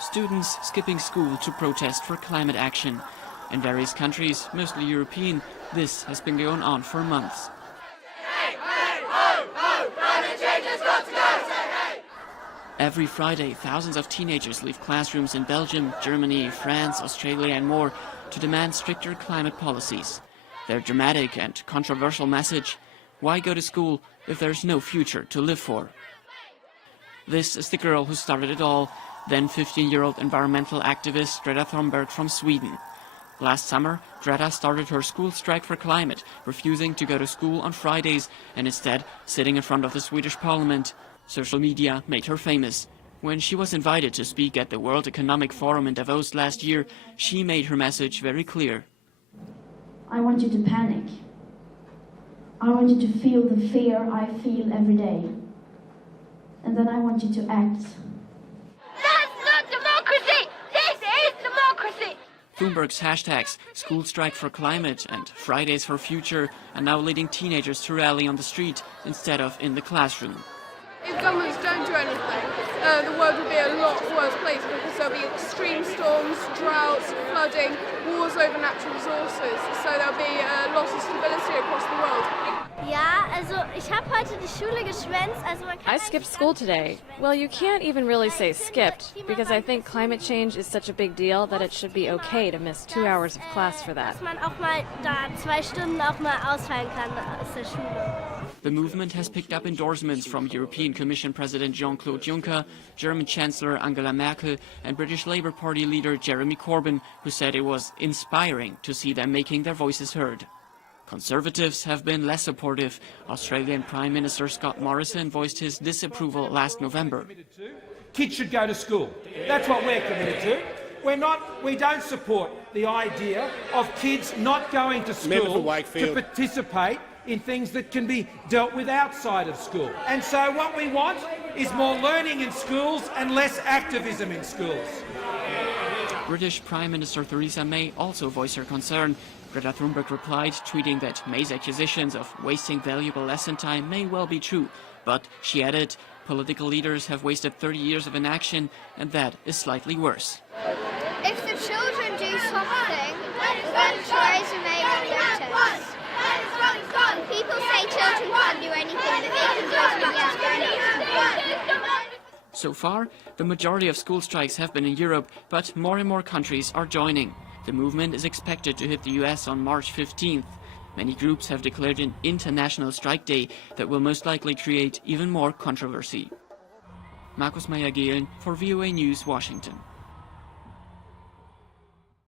students skipping school to protest for climate action. In various countries, mostly European, this has been going on for months. Every Friday, thousands of teenagers leave classrooms in Belgium, Germany, France, Australia and more to demand stricter climate policies. Their dramatic and controversial message: why go to school if there's no future to live for? This is the girl who started it all, then 15-year-old environmental activist Greta Thunberg from Sweden. Last summer, Greta started her school strike for climate, refusing to go to school on Fridays and instead sitting in front of the Swedish parliament. Social media made her famous. When she was invited to speak at the World Economic Forum in Davos last year, she made her message very clear. I want you to panic. I want you to feel the fear I feel every day. And then I want you to act. That's not democracy! This is democracy! Thunberg's hashtags, School Strike for Climate and Fridays for Future, are now leading teenagers to rally on the street instead of in the classroom. If governments don't do anything, the world will be a lot worse place because there'll be extreme storms, droughts, flooding, wars over natural resources. So there'll be a loss of stability across the world. Ja, also ich habe heute die Schule geschwänzt. I skipped school today. Well, you can't even really say skipped, because I think climate change is such a big deal that it should be okay to miss 2 hours of class for that. Dass man auch mal da 2 Stunden auch mal ausfallen kann aus der Schule. The movement has picked up endorsements from European Commission President Jean-Claude Juncker, German Chancellor Angela Merkel and British Labour Party leader Jeremy Corbyn, who said it was inspiring to see them making their voices heard. Conservatives have been less supportive. Australian Prime Minister Scott Morrison voiced his disapproval last November. Kids should go to school. That's what we're committed to. We don't support the idea of kids not going to school to participate in things that can be dealt with outside of school. And so what we want is more learning in schools and less activism in schools. British Prime Minister Theresa May also voiced her concern. Greta Thunberg replied, tweeting that May's accusations of wasting valuable lesson time may well be true, but she added, political leaders have wasted 30 years of inaction, and that is slightly worse. If the children do something, then Theresa May will notice. People say children can't do anything, that they can do as much as grown-ups can do. So far, the majority of school strikes have been in Europe, but more and more countries are joining. The movement is expected to hit the US on March 15th. Many groups have declared an international strike day that will most likely create even more controversy. Markus Meyer-Gehlen for VOA News, Washington.